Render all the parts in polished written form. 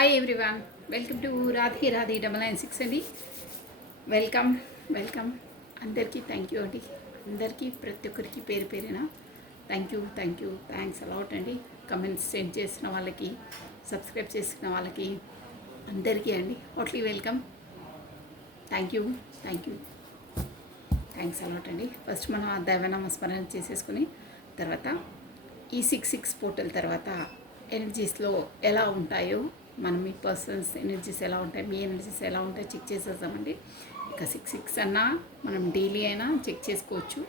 Hi everyone, welcome to Radhi 996 అండి. Welcome welcome అందరికీ thank you అండి. అందరికీ ప్రతి ఒక్కరికి పేరు పేరున థ్యాంక్స్ అలాట్ అండి. కమెంట్స్ సెండ్ చేసిన వాళ్ళకి, సబ్స్క్రైబ్ చేసిన వాళ్ళకి అందరికీ అండి hardly welcome. Thank you thanks a lot అండి. ఫస్ట్ మనం ఆ దైవనామస్మరణ చేసేసుకుని తర్వాత ఈ 66 పోర్టల్ తర్వాత ఎనర్జీస్లో ఎలా ఉంటాయో మనం మీ పర్సన్స్ ఎనర్జీస్ ఎలా ఉంటాయి, మీ ఎనర్జీస్ ఎలా ఉంటాయో చెక్ చేసేద్దామండి. ఇక 66 అన్నా మనం డైలీ అయినా చెక్ చేసుకోవచ్చు.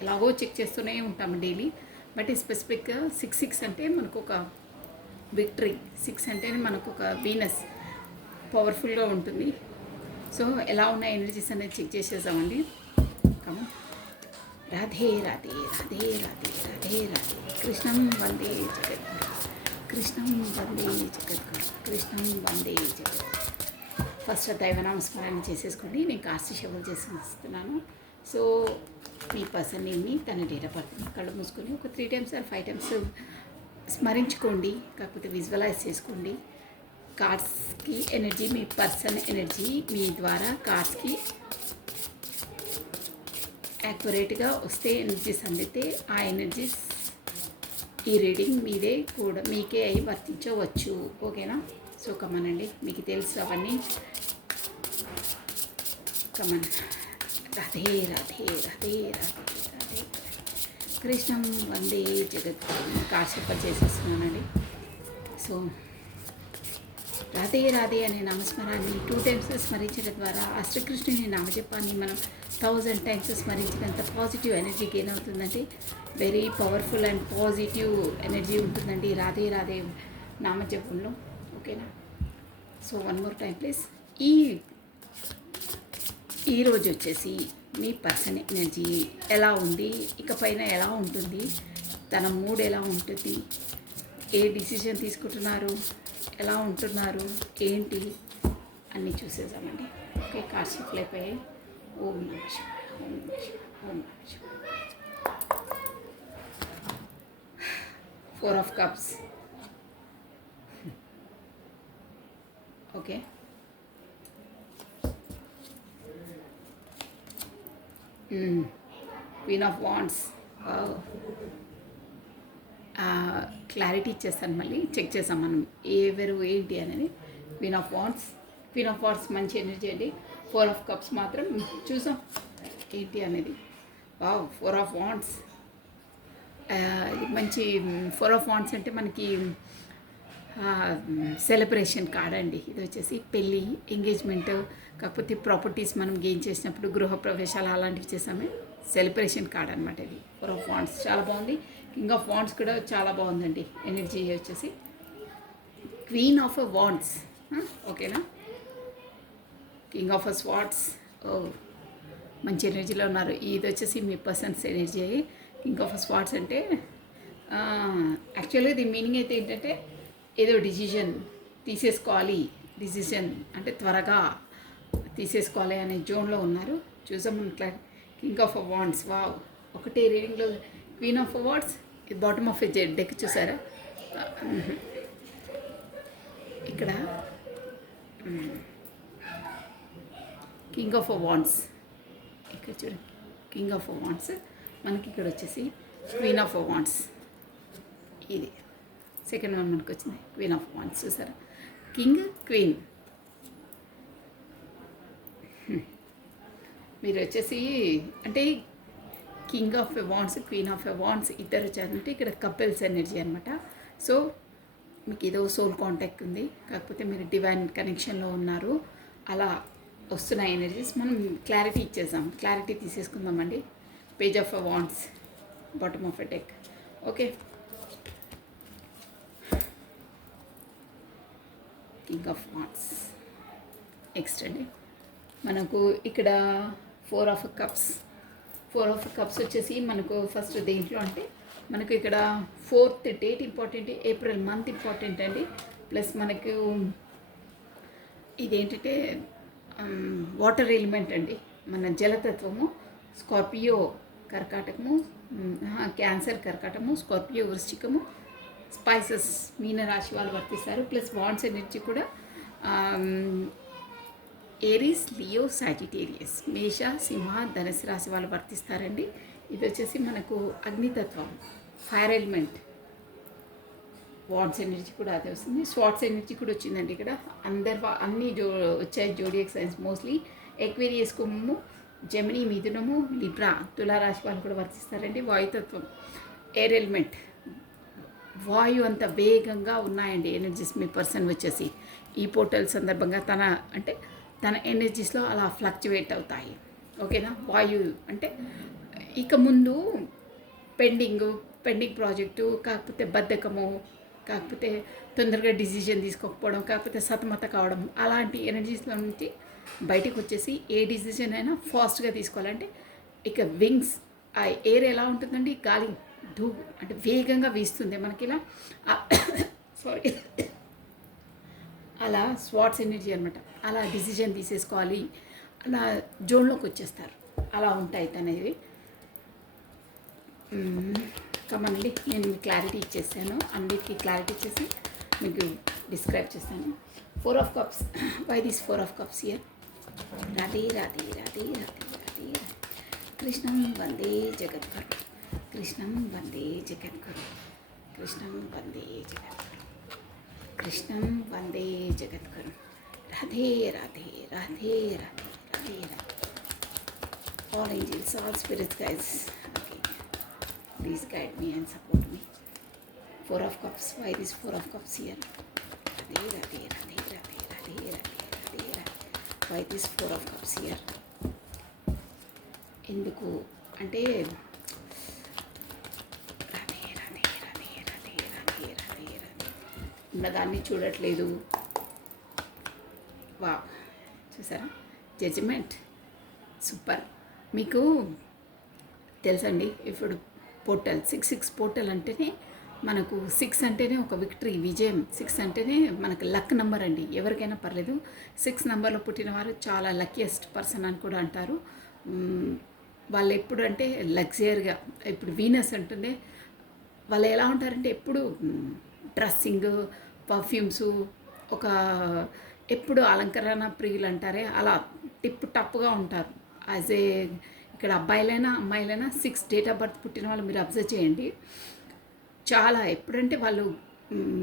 ఎలాగో చెక్ చేస్తూనే ఉంటాము డైలీ. బట్ స్పెసిఫిక్గా 66 అంటే మనకు ఒక విక్టరీ, 6 అంటే మనకు ఒక వీనస్ పవర్ఫుల్గా ఉంటుంది. సో ఎలా ఉన్న ఎనర్జీస్ అనేది చెక్ చేసేద్దామండి. రాధే రాధే రాధే రాధే రాధే రాధే కృష్ణం వందే జగద్గురు, కృష్ణం వందే జగద్గురు, కృష్ణం వందే జగద్గురు. ఫస్ట్ దైవనామస్మరణ చేసేసుకోండి. నేను కాస్త షవల్ చేసి ఇస్తున్నాను. సో మీ పర్సన్ నేమ్ని, తన డేట్ ఆఫ్ బర్త్ని కళ్ళు మూసుకొని ఒక 3 times or 5 times స్మరించుకోండి. కాకపోతే విజువలైజ్ చేసుకోండి. కార్డ్స్కి ఎనర్జీ, మీ పర్సన్ ఎనర్జీ మీ ద్వారా కార్డ్స్కి యాక్యురేట్గా వస్తే ఎనర్జీస్ అందితే ఆ ఎనర్జీస్ ఈ రీడింగ్ మీదే కూడా మీకే అయి వర్తించవచ్చు. ఓకేనా? సో కమనండి, మీకు తెలుసు అవన్నీ. కమన్. రాధే రాధే రాధే రాధే రాధే కృష్ణం వందే జగద్గురు. కాశపలు చేసేస్తున్నానండి. సో రాధే రాధే అనే నామస్మరాన్ని 2 times స్మరించడం ద్వారా ఆ శ్రీకృష్ణుని నామజపాన్ని మనం 1000 times స్మరించినంత పాజిటివ్ ఎనర్జీ గెయిన్ అవుతుందండి. Very powerful and positive energy ఉంటుందండి రాధే రాధే నామజపంలో. ఓకేనా? So 1 more time please. ఈరోజు వచ్చేసి మీ పర్సన్ ఎనర్జీ ఎలా ఉంది, ఇకపైన ఎలా ఉంటుంది, తన మూడ్ ఎలా ఉంటుంది, ఏ డిసిషన్ తీసుకుంటున్నారు, ఎలా ఉంటున్నారు, ఏంటి అన్నీ చూసేద్దామండి. ఓకే, కార్డ్స్ షఫల్ అయిపోయాయి. ఓం నమః శివాయ, ఓం నమః శివాయ, ఓం నమః శివాయ. 4 of Cups. Okay, Queen of Wands. Clarity ఇచ్చేస్తాను, మళ్ళీ చెక్ చేసాం మనం ఎవరు ఏంటి అనేది. క్వీన్ ఆఫ్ వాండ్స్ మంచి ఎనర్జీ అండి. 4 of Cups మాత్రం చూసాం ఏంటి అనేది. వావ్, 4 of Wands మంచి. 4 of Wands అంటే మనకి సెలబ్రేషన్ కార్డ్ అండి. ఇది వచ్చేసి పెళ్ళి, ఎంగేజ్మెంట్, కాకపోతే ప్రాపర్టీస్ మనం గెయిన్ చేసినప్పుడు, గృహప్రవేశాలు అలాంటివి చేసామే, సెలబ్రేషన్ కార్డ్ అనమాట ఇది. 4 of Wands చాలా బాగుంది. కింగ్ ఆఫ్ వాండ్స్ కూడా చాలా బాగుందండి. ఎనర్జీ వచ్చేసి క్వీన్ ఆఫ్ వాండ్స్. ఓకేనా? కింగ్ ఆఫ్ స్వార్డ్స్ మంచి ఎనర్జీలో ఉన్నారు. ఇది వచ్చేసి మీ persons energy. King of swords అంటే యాక్చువల్గా దీని మీనింగ్ అయితే ఏంటంటే ఏదో డిసిజన్ తీసేసుకోవాలి, డిసిజన్ అంటే త్వరగా తీసేసుకోవాలి అనే జోన్లో ఉన్నారు. చూసాం ఇట్లా. కింగ్ ఆఫ్ వాండ్స్, వావ్, ఒకటే రీడింగ్లో queen of wands. Bottom of deck చూసారా ఇక్కడ. కింగ్ ఆఫ్ వాండ్స్ ఇక్కడ చూడండి. కింగ్ ఆఫ్ వాండ్స్ మనకి ఇక్కడ వచ్చేసి క్వీన్ ఆఫ్ వాండ్స్. ఇది సెకండ్ వన్ మనకు వచ్చింది, క్వీన్ ఆఫ్ వాండ్స్. చూసారా? King, queen. మీరు వచ్చేసి అంటే king of wands, queen of wands ఇద్దరు వచ్చారంటే ఇక్కడ కపుల్స్ ఎనర్జీ అనమాట. సో మీకు ఏదో సోల్ కాంటాక్ట్ ఉంది, కాకపోతే మీరు డివైన్ కనెక్షన్లో ఉన్నారు. అలా వస్తున్న ఎనర్జీస్ మనం క్లారిటీ ఇచ్చేద్దాం, క్లారిటీ తీసేసుకుందామండి. Page of wands, bottom of deck. Okay, king of wands. Next అండి మనకు ఇక్కడ 4 of Cups. 4 of Cups వచ్చేసి మనకు ఫస్ట్ దేంట్లో అంటే మనకు ఇక్కడ 4th date important, April month important అండి. ప్లస్ మనకు ఇదేంటంటే వాటర్ ఎలిమెంట్ అండి, మన జలతత్వము. స్కార్పియో కర్కాటకము, క్యాన్సర్ కర్కాటకము, స్కార్పియో వృశ్చికము, స్పైసెస్ మీన రాశి వాళ్ళు వర్తిస్తారు. ప్లస్ వాండ్స్ ఎనర్జీ కూడా ఏరీస్, లియో, సాజిటేరియస్, మేష, సింహ, ధనుసు రాశి వాళ్ళు వర్తిస్తారండి. ఇది వచ్చేసి మనకు అగ్నితత్వం, ఫైర్ ఎలిమెంట్. వాట్స్ ఎనర్జీ కూడా అదే వస్తుంది. స్వాట్స్ ఎనర్జీ కూడా వచ్చిందండి ఇక్కడ. అన్ని వచ్చాయి జోడియక్ సైన్స్. మోస్ట్లీ ఎక్వేరియస్, కుంభము, జెమిని, మిథునము, లిబ్రా, తులారాశి వాళ్ళు కూడా వర్తిస్తారండి. వాయుతత్వం, ఎయిర్ ఎలిమెంట్, వాయు అంత వేగంగా ఉన్నాయండి ఎనర్జీస్. మీ పర్సన్ వచ్చేసి ఈ పోర్టల్ సందర్భంగా తన ఎనర్జీస్లో అలా ఫ్లక్చువేట్ అవుతాయి. ఓకేనా. వాయు అంటే ఇక ముందు పెండింగ్ ప్రాజెక్టు, కాకపోతే బద్ధకము, కాకపోతే తొందరగా డిసిజన్ తీసుకోకపోవడం, కాకపోతే సతమత కావడం, అలాంటి ఎనర్జీస్లో నుంచి బయటకు వచ్చేసి ఏ డిసిజన్ అయినా ఫాస్ట్గా తీసుకోవాలంటే ఇక వింగ్స్, ఆ ఎయిర్ ఎలా ఉంటుందండి, గాలి అంటే వేగంగా వీస్తుంది మనకి ఇలా. సారీ, అలా స్వాట్స్ ఎనర్జీ అనమాట. అలా డిసిజన్ తీసేసుకోవాలి, అలా జోన్లోకి వచ్చేస్తారు. అలా ఉంటాయి తనవి. కమండి, నేను మీకు క్లారిటీ ఇచ్చేసాను. అన్నిటికీ క్లారిటీ ఇచ్చేసి మీకు డిస్క్రైబ్ చేస్తాను. 4 of Cups. Why this 4 of Cups here? Radhe Radhe Radhe Radhe Radhe కృష్ణం వందే జగద్గురు, కృష్ణం వందే జగద్గురు, కృష్ణం వందే జగద్గురు, కృష్ణం వందే జగద్గురు. Radhe Radhe Radhe Radhe Radhe Radhe. All angels, all spirits, guys. Okay. Please guide me and support me. 4 of Cups. Why this 4 of Cups here? Radhe, Radhe, Radhe, Radhe, Radhe, Radhe, Radhe, Radhe. Why this 4 of Cups here? ఎందుకు అంటే రాధే రాధే రాధే రాధే రాధే రాధే రాధే. ఉన్నదాన్ని చూడట్లేదు. వా, చూసారా, judgement super. మీకు తెలుసండి, ఇప్పుడు portal 6 portal అంటేనే మనకు 6 అంటేనే ఒక విక్టరీ, విజయం. 6 అంటేనే మనకు లక్ నెంబర్ అండి. ఎవరికైనా పర్లేదు, 6 నెంబర్లో పుట్టిన వారు చాలా లక్కీయెస్ట్ పర్సన్ అని కూడా అంటారు. వాళ్ళు ఎప్పుడు అంటే లగ్జరీగా, ఇప్పుడు వీనస్ అంటుండే వాళ్ళు ఎలా ఉంటారంటే ఎప్పుడు డ్రెస్సింగ్, పర్ఫ్యూమ్స్, ఒక ఎప్పుడు అలంకరణ ప్రియులు అంటారే అలా టిప్ టప్గా ఉంటారు. యాజ్ ఏ ఇక్కడ అబ్బాయిలైనా అమ్మాయిలైనా 6 డేట్ ఆఫ్ బర్త్ పుట్టిన వాళ్ళు మీరు అబ్జర్వ్ చేయండి. చాలా ఎప్పుడంటే వాళ్ళు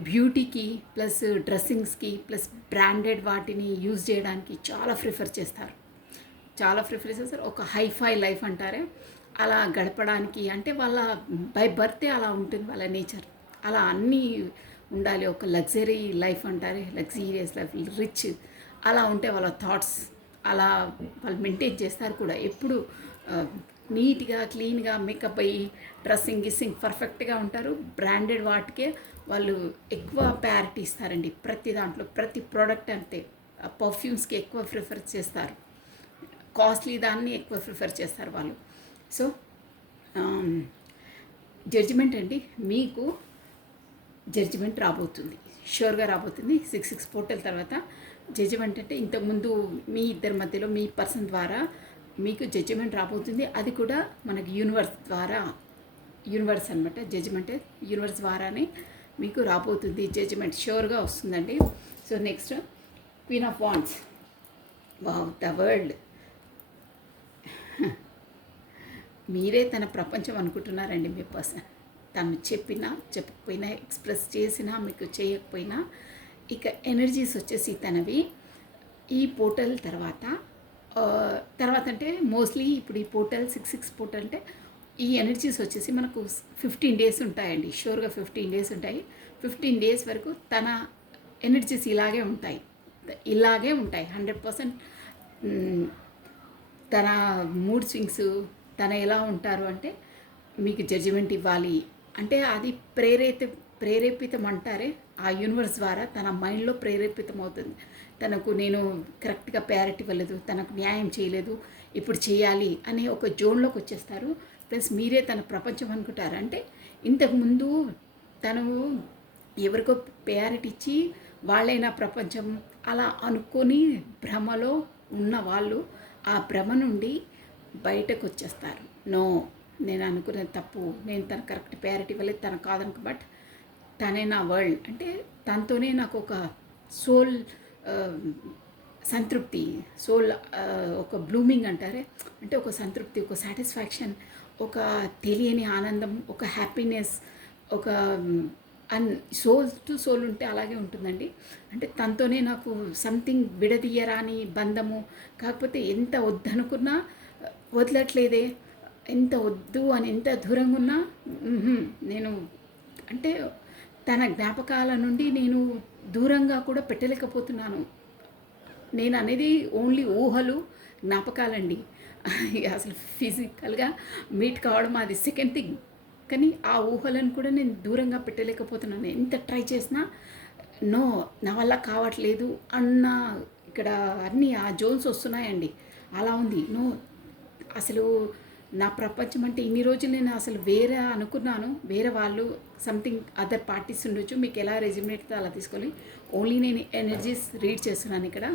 బ్యూటీకి ప్లస్ డ్రెస్సింగ్స్కి ప్లస్ బ్రాండెడ్ వాటిని యూజ్ చేయడానికి చాలా ప్రిఫర్ చేస్తారు. ఒక హైఫై లైఫ్ అంటారే అలా గడపడానికి. అంటే వాళ్ళ బై బర్తే అలా ఉంటుంది వాళ్ళ నేచర్. అలా అన్నీ ఉండాలి. ఒక లగ్జరీ లైఫ్ అంటారే, లగ్జీరియస్ లైఫ్, రిచ్, అలా ఉంటే వాళ్ళ థాట్స్ అలా వాళ్ళు మెయింటైన్ చేస్తారు కూడా. ఎప్పుడు నీట్గా క్లీన్గా మేకప్ అయ్యి డ్రెస్సింగ్ పర్ఫెక్ట్గా ఉంటారు. బ్రాండెడ్ వాటికే వాళ్ళు ఎక్కువ ప్రయారిటీ ఇస్తారండి. ప్రతి దాంట్లో, ప్రతి ప్రోడక్ట్ అంతే. పర్ఫ్యూమ్స్కి ఎక్కువ ప్రిఫర్ చేస్తారు, కాస్ట్లీ దాన్ని ఎక్కువ ప్రిఫర్ చేస్తారు వాళ్ళు. సో జడ్జిమెంట్ అండి, మీకు జడ్జిమెంట్ రాబోతుంది, షూర్గా రాబోతుంది. 6 పోర్టల్ తర్వాత జడ్జిమెంట్ అంటే ఇంతకుముందు మీ ఇద్దరి మధ్యలో మీ పర్సన్ ద్వారా మీకు జడ్జిమెంట్ రాబోతుంది. అది కూడా మనకి యూనివర్స్ అనమాట. జడ్జిమెంట్ యూనివర్స్ ద్వారానే మీకు రాబోతుంది. జడ్జిమెంట్ షూర్గా వస్తుందండి. So next queen of wands. Wow, the world. మీరే తన ప్రపంచం అనుకుంటున్నారండి మీ పర్సన్. తను చెప్పినా చెప్పకపోయినా, ఎక్స్ప్రెస్ చేసినా మీకు చేయకపోయినా, ఇక ఎనర్జీస్ వచ్చేసి తనవి ఈ పోర్టల్ తర్వాత అంటే మోస్ట్లీ ఇప్పుడు ఈ పోర్టల్ 6 పోర్టల్ అంటే ఈ ఎనర్జీస్ వచ్చేసి మనకు 15 డేస్ ఉంటాయండి. షూర్గా 15 డేస్ ఉంటాయి. 15 డేస్ వరకు తన ఎనర్జీస్ ఇలాగే ఉంటాయి 100%. తన మూడ్ స్వింగ్స్, తన ఎలా ఉంటారు అంటే మీకు జడ్జిమెంట్ ఇవ్వాలి అంటే అది ప్రేరేపితం అంటారే, ఆ యూనివర్స్ ద్వారా తన మైండ్లో ప్రేరేపితం అవుతుంది. తనకు నేను కరెక్ట్గా ప్రయారిటీ ఇవ్వలేదు, తనకు న్యాయం చేయలేదు, ఇప్పుడు చేయాలి అనే ఒక జోన్లోకి వచ్చేస్తారు. ప్లస్ మీరే తన ప్రపంచం అనుకుంటారు. అంటే ఇంతకుముందు తను ఎవరికో ప్రయారిటీ ఇచ్చి వాళ్ళైనా ప్రపంచం అలా అనుకొని భ్రమలో ఉన్న వాళ్ళు ఆ భ్రమ నుండి బయటకు వచ్చేస్తారు. నో, నేను అనుకునేది తప్పు, నేను తన కరెక్ట్ ప్రయారిటీ ఇవ్వలేదు, తన కాదనుకో. బట్ తనే నా వరల్డ్ అంటే తనతోనే నాకు ఒక సోల్ సంతృప్తి, సోల్ ఒక బ్లూమింగ్ అంటారే, అంటే ఒక సంతృప్తి, ఒక సాటిస్ఫాక్షన్, ఒక తెలియని ఆనందం, ఒక హ్యాపీనెస్, ఒక అన్ సోల్ టు సోల్ ఉంటే అలాగే ఉంటుందండి. అంటే తనతోనే నాకు సంథింగ్ విడదీయరాని బంధము. కాకపోతే ఎంత వద్దనుకున్నా వదలట్లేదే, ఎంత వద్దు అని ఎంత దూరంగా ఉన్నా నేను అంటే తన జ్ఞాపకాల నుండి నేను దూరంగా కూడా పెట్టలేకపోతున్నాను. నేను అనేది ఓన్లీ ఊహలు, జ్ఞాపకాలండి. అసలు ఫిజికల్గా మీట్ కావడం అది సెకండ్ థింగ్. కానీ ఆ ఊహలను కూడా నేను దూరంగా పెట్టలేకపోతున్నాను. ఎంత ట్రై చేసినా నో, నా వల్ల కావట్లేదు అన్న ఇక్కడ అన్నీ ఆ జోన్స్ వస్తున్నాయండి. అలా ఉంది. నో, అసలు నా ప్రపంచం అంటే ఇన్ని రోజులు నేను అసలు వేరే అనుకున్నాను. వేరే వాళ్ళు సంథింగ్ అదర్ పార్టీస్ ఉండొచ్చు, మీకు ఎలా రెజ్యూమేట్ అలా తీసుకోవాలి. ఓన్లీ నేను ఎనర్జీస్ రీడ్ చేస్తున్నాను ఇక్కడ.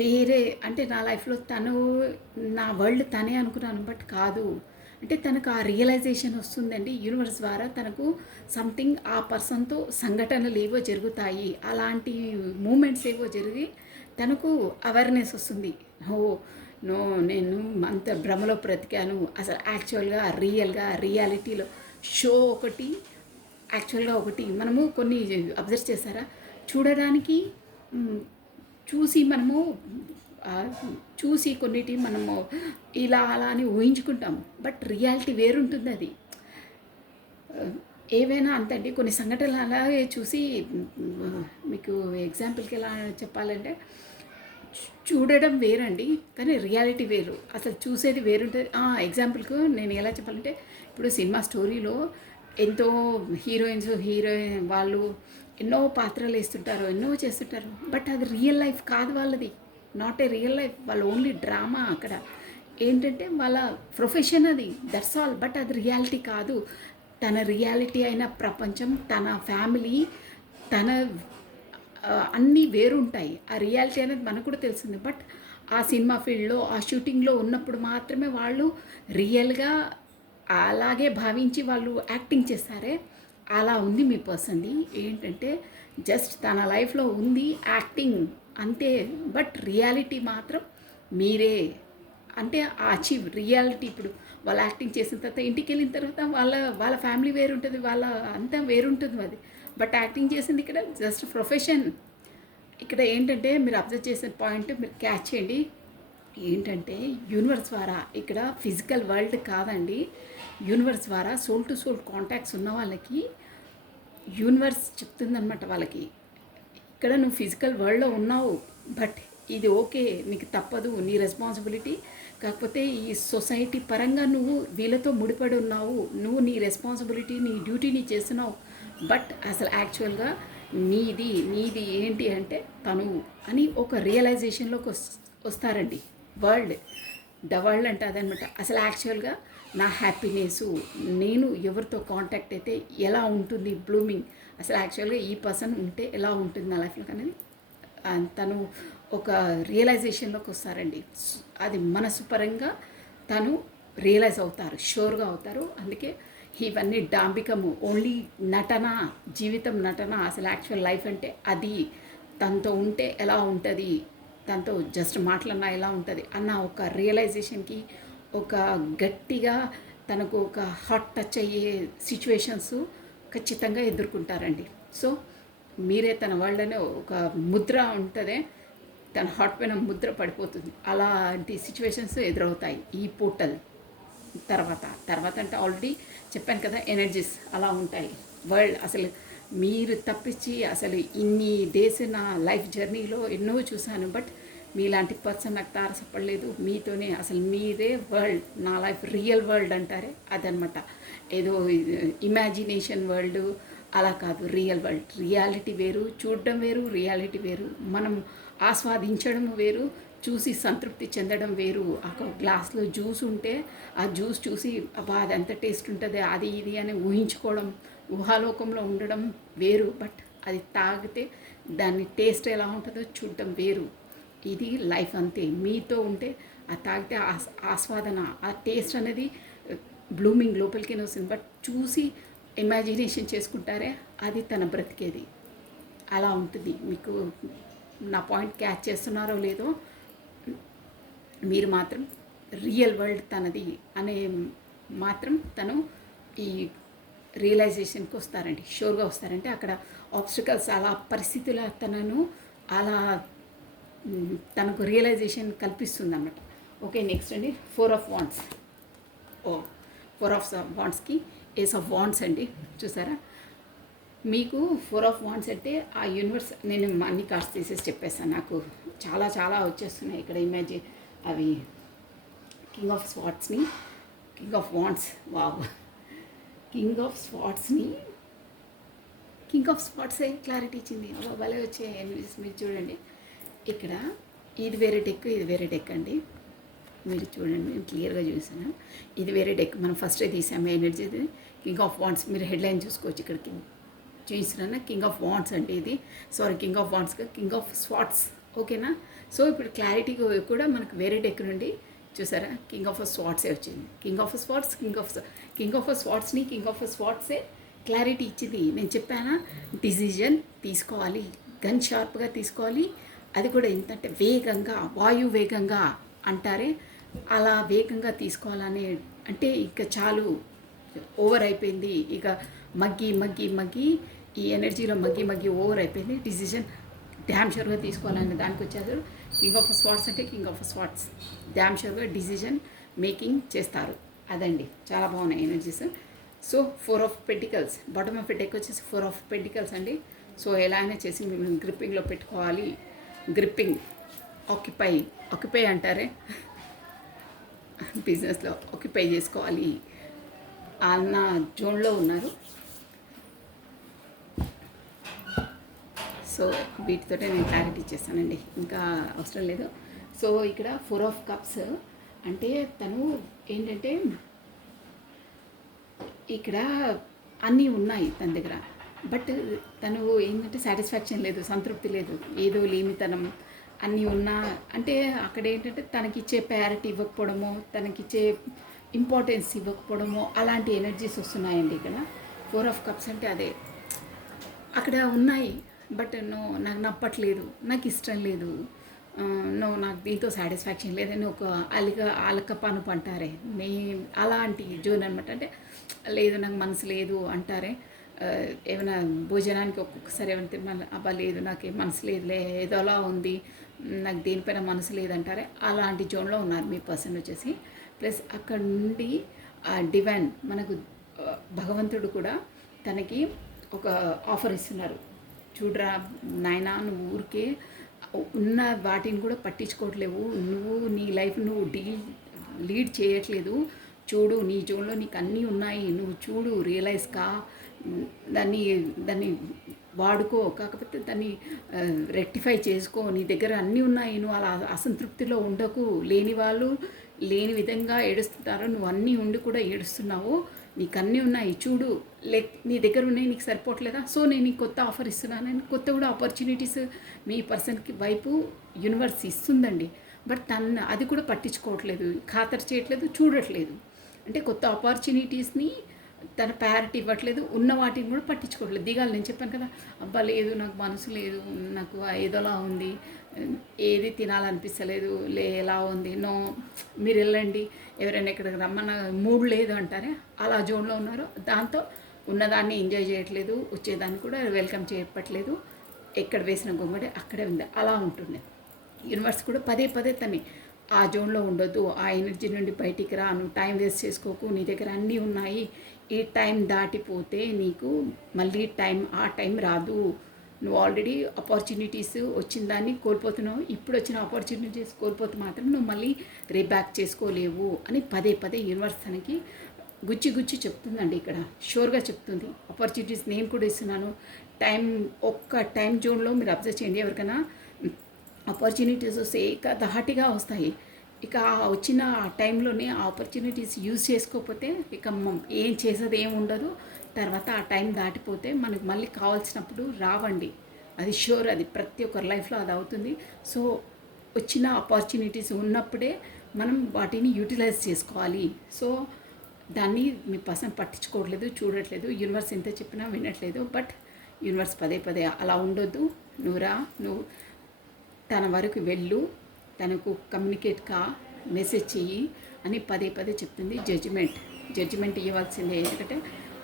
వేరే అంటే నా లైఫ్లో తను నా వరల్డ్ తనే అనుకున్నాను, బట్ కాదు. అంటే తనకు ఆ రియలైజేషన్ వస్తుందండి యూనివర్స్ ద్వారా. తనకు సంథింగ్ ఆ పర్సన్తో సంఘటనలు ఏవో జరుగుతాయి, అలాంటి మూమెంట్స్ ఏవో జరిగి తనకు అవేర్నెస్ వస్తుంది. ఓ నో, నేను అంత భ్రమలో బ్రతికాను, అసలు యాక్చువల్గా రియల్గా రియాలిటీలో షో ఒకటి, యాక్చువల్గా ఒకటి. మనము కొన్ని అబ్జర్వ్ చేస్తారా, చూడడానికి చూసి మనము చూసి కొన్నిటి మనము ఇలా అలా అని ఊహించుకుంటాం, బట్ రియాలిటీ వేరుంటుంది. అది ఏవైనా అంతండి. కొన్ని సంఘటనలు అలాగే చూసి మీకు ఎగ్జాంపుల్కి ఎలా చెప్పాలంటే, చూడడం వేరండి, కానీ రియాలిటీ వేరు. అసలు చూసేది వేరుంటుంది. ఎగ్జాంపుల్కు నేను ఎలా చెప్పాలంటే, ఇప్పుడు సినిమా స్టోరీలో ఎంతో హీరోయిన్స్ హీరోయిన్ వాళ్ళు ఎన్నో పాత్రలు వేస్తుంటారు, ఎన్నో చేస్తుంటారు, బట్ అది రియల్ లైఫ్ కాదు వాళ్ళది. Not a real life. వాళ్ళు ఓన్లీ డ్రామా. అక్కడ ఏంటంటే వాళ్ళ ప్రొఫెషన్ అది, దట్స్ ఆల్. బట్ అది రియాలిటీ కాదు. తన రియాలిటీ అయిన ప్రపంచం, తన ఫ్యామిలీ, తన అన్నీ వేరుంటాయి. ఆ రియాలిటీ అనేది మనకు కూడా తెలిసింది. బట్ ఆ సినిమా ఫీల్డ్లో ఆ షూటింగ్లో ఉన్నప్పుడు మాత్రమే వాళ్ళు రియల్గా అలాగే భావించి వాళ్ళు యాక్టింగ్ చేస్తారే, అలా ఉంది మీ పర్సన్ది. ఏంటంటే జస్ట్ తన లైఫ్లో ఉంది యాక్టింగ్ అంతే, బట్ రియాలిటీ మాత్రం మీరే. అంటే ఆ అచీవ్ రియాలిటీ. ఇప్పుడు వాళ్ళు యాక్టింగ్ చేసిన తర్వాత ఇంటికి వెళ్ళిన తర్వాత వాళ్ళ ఫ్యామిలీ వేరుంటుంది, వాళ్ళ అంతా వేరుంటుంది అది. బట్ యాక్టింగ్ చేసింది ఇక్కడ జస్ట్ ప్రొఫెషన్. ఇక్కడ ఏంటంటే మీరు అబ్జర్వ్ చేసిన పాయింట్ మీరు క్యాచ్ చేయండి. ఏంటంటే యూనివర్స్ ద్వారా ఇక్కడ ఫిజికల్ వరల్డ్ కాదండి, యూనివర్స్ ద్వారా సోల్ టు సోల్ కాంటాక్ట్స్ ఉన్న వాళ్ళకి యూనివర్స్ చెప్తుందనమాట వాళ్ళకి, ఇక్కడ నువ్వు ఫిజికల్ వరల్డ్లో ఉన్నావు, బట్ ఇది ఓకే, నీకు తప్పదు, నీ రెస్పాన్సిబిలిటీ. కాకపోతే ఈ సొసైటీ పరంగా నువ్వు వీళ్ళతో ముడిపడి ఉన్నావు, నువ్వు నీ రెస్పాన్సిబిలిటీ, నీ డ్యూటీని చేస్తున్నావు, బట్ అసలు యాక్చువల్గా నీది ఏంటి అంటే తను అని ఒక రియలైజేషన్లోకి వస్తారండి. ద వరల్డ్ అంటే అదనమాట. అసలు యాక్చువల్గా నా హ్యాపీనెస్, నేను ఎవరితో కాంటాక్ట్ అయితే ఎలా ఉంటుంది బ్లూమింగ్, అసలు యాక్చువల్గా ఈ పర్సన్ ఉంటే ఎలా ఉంటుంది నా లైఫ్లో అనేది తను ఒక రియలైజేషన్లోకి వస్తారండి. అది మనసు పరంగా తను రియలైజ్ అవుతారు, షూర్గా అవుతారు. అందుకే ఇవన్నీ డాంబికము, ఓన్లీ నటన, జీవితం నటన. అసలు యాక్చువల్ లైఫ్ అంటే అది. తనతో ఉంటే ఎలా ఉంటుంది, తనతో జస్ట్ మాట్లాడినా ఎలా ఉంటుంది అన్న ఒక రియలైజేషన్కి, ఒక గట్టిగా తనకు ఒక హార్ట్ టచ్ అయ్యే సిచ్యువేషన్స్ ఖచ్చితంగా ఎదుర్కొంటారండి. సో మీరే తన వాళ్ళనే ఒక ముద్ర ఉంటుంది, తన హార్ట్ పైన ముద్ర పడిపోతుంది. అలాంటి సిచ్యువేషన్స్ ఎదురవుతాయి ఈ పోర్టల్ తర్వాత అంటే ఆల్రెడీ చెప్పాను కదా, ఎనర్జీస్ అలా ఉంటాయి. వరల్డ్ అసలు మీరు తప్పించి అసలు ఇన్ని డేస్ నా లైఫ్ జర్నీలో ఎన్నో చూశాను, బట్ మీలాంటి పర్సన్ నాకు తారసపడలేదు. మీతోనే అసలు మీదే వరల్డ్, నా లైఫ్ రియల్ వరల్డ్ అంటారే అదనమాట. ఏదో ఇమాజినేషన్ వరల్డ్ అలా కాదు, రియల్ వరల్డ్. రియాలిటీ వేరు, చూడడం వేరు, రియాలిటీ వేరు. మనం ఆస్వాదించడం వేరు, చూసి సంతృప్తి చెందడం వేరు. ఒక గ్లాస్లో జ్యూస్ ఉంటే ఆ జ్యూస్ చూసి అబ్బా అది ఎంత టేస్ట్ ఉంటుంది అది ఇది అని ఊహించుకోవడం, ఊహాలోకంలో ఉండడం వేరు, బట్ అది తాగితే దాని టేస్ట్ ఎలా ఉంటుందో చూడడం వేరు. ఇది లైఫ్ అంతే. మీతో ఉంటే ఆ తాగితే ఆస్వాదన, ఆ టేస్ట్ అనేది బ్లూమింగ్ లోపలికి వస్తుంది, బట్ చూసి ఇమాజినేషన్ చేసుకుంటారే అది తన బ్రతికేది. అలా ఉంటుంది. మీకు నా పాయింట్ క్యాచ్ చేస్తున్నారో లేదో, మీరు మాత్రం రియల్ వరల్డ్ తనది అనే మాత్రం తను ఈ రియలైజేషన్కి వస్తారండి, షూర్గా వస్తారంటే అక్కడ ఆబ్స్టికల్స్ అలా పరిస్థితుల తనను అలా తనకు రియలైజేషన్ కల్పిస్తుంది అన్నమాట. ఓకే, నెక్స్ట్ అండి 4 ఆఫ్ వాండ్స్. 4 ఆఫ్ వాండ్స్కి ఏస్ ఆఫ్ వాండ్స్ అండి. చూసారా, మీకు 4 ఆఫ్ వాండ్స్ అంటే ఆ యూనివర్స్, నేను అన్ని కార్డ్స్ తీసేసి చెప్పేస్తాను, నాకు చాలా చాలా వచ్చేస్తున్నాయి ఇక్కడ ఇమేజ్. అవి కింగ్ ఆఫ్ స్వార్డ్స్ని, king of wands, wow, king of స్వార్డ్స్ని, కింగ్ ఆఫ్ స్వార్డ్సే క్లారిటీ ఇచ్చింది. భలే వచ్చే ఎనిమిస్. మీరు చూడండి ఇక్కడ, ఇది వేరే డెక్, ఇది వేరే డెక్ అండి. మీరు చూడండి, నేను క్లియర్గా చూసాను. ఇది వేరే డెక్, మనం ఫస్టే తీసాము ఎనర్జీది. కింగ్ ఆఫ్ వాండ్స్, మీరు హెడ్లైన్ చూసుకోవచ్చు ఇక్కడికి చూసినా, కింగ్ ఆఫ్ వాండ్స్ అంటే ఇది, సారీ కింగ్ ఆఫ్ వాండ్స్గా కింగ్ ఆఫ్ స్వార్డ్స్. ఓకేనా? సో ఇప్పుడు క్లారిటీ కూడా మనకు వేరే డెక్ నుండి చూసారా, కింగ్ ఆఫ్ స్వార్డ్సే వచ్చింది. King of swords, king of స్వార్డ్స్ని, కింగ్ ఆఫ్ స్వార్డ్సే క్లారిటీ ఇచ్చింది. నేను చెప్పానా, డిసిజన్ తీసుకోవాలి, గన్ షార్ప్గా తీసుకోవాలి. అది కూడా ఏంటంటే వేగంగా, వాయు వేగంగా అంటారే అలా వేగంగా తీసుకోవాలని. అంటే ఇక చాలు, ఓవర్ అయిపోయింది, ఇక మగ్గి మగ్గి మగ్గి ఈ ఎనర్జీలో మగ్గి మగ్గి ఓవర్ అయిపోయింది. డిసిజన్ డ్యామ్ షూర్గా తీసుకోవాలని దానికి వచ్చారు. కింగ్ ఆఫ్ స్వార్డ్స్ అంటే కింగ్ ఆఫ్ స్వార్డ్స్ డ్యామ్ షూర్గా డిసిజన్ మేకింగ్ చేస్తారు. అదండి, చాలా బాగున్నాయి energies. So 4 of pentacles, bottom of deck వచ్చేసి 4 ఆఫ్ పెంటికల్స్ అండి. సో ఎలా అయినా చేసి మేము గ్రిప్పింగ్లో పెట్టుకోవాలి. గ్రిప్పింగ్, ఆక్యుపై అంటారే బిజినెస్లో, ఆక్యుపై చేసుకోవాలి అన్న జోన్లో ఉన్నారు. సో వీటితోటే నేను క్లారిటీ ఇచ్చేస్తానండి, ఇంకా అవసరం లేదు. సో ఇక్కడ 4 ఆఫ్ కప్స్ అంటే తను ఏంటంటే ఇక్కడ అన్నీ ఉన్నాయి తన దగ్గర, బట్ తను ఏంటంటే సాటిస్ఫాక్షన్ లేదు, సంతృప్తి లేదు, ఏదో లేనితనం అన్నీ ఉన్నా అంటే అక్కడ ఏంటంటే తనకిచ్చే ప్రయారిటీ ఇవ్వకపోవడమో, తనకిచ్చే ఇంపార్టెన్స్ ఇవ్వకపోవడమో అలాంటి ఎనర్జీస్ వస్తున్నాయండి ఇక్కడ. 4 ఆఫ్ కప్స్ అంటే అదే, అక్కడ ఉన్నాయి బట్ నాకు నప్పట్లేదు, నాకు ఇష్టం లేదు, నాకు దీంతో సాటిస్ఫాక్షన్ లేదని ఒక అలకపానుపు అంటారే, అలాంటి జోన్ అనమాట. అంటే లేదు నాకు మనసు లేదు అంటారే, ఏమైనా భోజనానికి ఒక్కొక్కసారి ఏమైనా తిన్నాను, అబ్బా లేదు నాకు మనసు లేదులే, ఏదోలా ఉంది, నాకు దేనిపైన మనసు లేదంటారే, అలాంటి జోన్లో ఉన్నారు మీ పర్సన్ వచ్చేసి. ప్లస్ అక్కడ నుండి డివైన్ మనకు భగవంతుడు కూడా తనకి ఒక ఆఫర్ ఇస్తున్నారు. చూడరా నాయనా, నువ్వు ఊరికే ఉన్న వాటిని కూడా పట్టించుకోవట్లేవు, నువ్వు నీ లైఫ్ నువ్వు లీడ్ చేయట్లేదు, చూడు నీ జోన్లో నీకు అన్నీ ఉన్నాయి, నువ్వు చూడు, రియలైజ్ కా, దాన్ని వాడుకో, కాకపోతే దాన్ని రెక్టిఫై చేసుకో, నీ దగ్గర అన్నీ ఉన్నాయి, నువ్వు అలా అసంతృప్తిలో ఉండకు, లేని వాళ్ళు లేని విధంగా ఏడుస్తుంటారు, నువ్వు అన్నీ ఉండి కూడా ఏడుస్తున్నావు, నీకు అన్నీ ఉన్నాయి చూడు, నీ దగ్గర ఉన్నాయి, నీకు సరిపోవట్లేదా, సో నేను నీకు కొత్త ఆఫర్ ఇస్తున్నాను. కొత్త కూడా ఆపర్చునిటీస్ మీ పర్సన్కి వైపు యూనివర్స్ ఇస్తుందండి, బట్ అది కూడా పట్టించుకోవట్లేదు, ఖాతరు చేయట్లేదు, చూడట్లేదు. అంటే కొత్త ఆపర్చునిటీస్ని తన ప్రయారిటీ ఇవ్వట్లేదు, ఉన్న వాటిని కూడా పట్టించుకోవట్లేదు. దిగాలి, నేను చెప్పాను కదా, అబ్బా లేదు నాకు మనసు లేదు, నాకు ఏదోలా ఉంది, ఏది తినాలనిపిస్తలేదు, ఎలా ఉంది, నో మీరు వెళ్ళండి, ఎవరైనా ఇక్కడికి రమ్మన్న మూడ్ లేదు అంటారే, అలా జోన్లో ఉన్నారు. దాంతో ఉన్నదాన్ని ఎంజాయ్ చేయట్లేదు, వచ్చేదాన్ని కూడా వెల్కమ్ చేయట్లేదు, ఎక్కడ వేసిన గొంగడి అక్కడే ఉంది, అలా ఉంటుంది. యూనివర్స్ కూడా పదే పదే తన్ని ఆ జోన్లో ఉండొద్దు, ఆ ఎనర్జీ నుండి బయటికి రా, నువ్వు టైం వేస్ట్ చేసుకోకు, నీ దగ్గర అన్నీ ఉన్నాయి, ఈ టైం దాటిపోతే నీకు మళ్ళీ ఆ టైం రాదు, నువ్వు ఆల్రెడీ ఆపర్చునిటీస్ వచ్చిన దాన్ని కోల్పోతున్నావు, ఇప్పుడు వచ్చిన ఆపర్చునిటీస్ కోల్పోతే మాత్రం నువ్వు మళ్ళీ రీబ్యాక్ చేసుకోలేవు అని పదే పదే యూనివర్స్ తనకి గుచ్చి చెప్తుందండి. ఇక్కడ షూర్గా చెప్తుంది, ఆపర్చునిటీస్ నేను కూడా ఇస్తున్నాను. ఒక్క టైం జోన్లో మీరు అబ్జర్వ్ చేయండి, ఎవరికైనా ఆపర్చునిటీస్ వస్తే ధాటిగా వస్తాయి, ఇక వచ్చిన ఆ టైంలోనే ఆ ఆపర్చునిటీస్ యూజ్ చేసుకోకపోతే ఇక ఏం చేసేది ఏం ఉండదు. తర్వాత ఆ టైం దాటిపోతే మనకు మళ్ళీ కావాల్సినప్పుడు రావండి, అది షూర్, అది ప్రతి ఒక్కరి లైఫ్లో అది అవుతుంది. సో వచ్చిన ఆపర్చునిటీస్ ఉన్నప్పుడే మనం వాటిని యూటిలైజ్ చేసుకోవాలి. సో దాన్ని మీ పర్సన్ పట్టించుకోవట్లేదు, చూడట్లేదు. యూనివర్స్ ఎంత చెప్పినా వినట్లేదు. బట్ యూనివర్స్ పదే పదే అలా ఉండొద్దు, నువ్వు తన వరకు వెళ్ళు, తనకు కమ్యూనికేట్ మెసేజ్ చెయ్యి అని పదే పదే చెప్తుంది. జడ్జిమెంట్ ఇవ్వాల్సిందే. ఎందుకంటే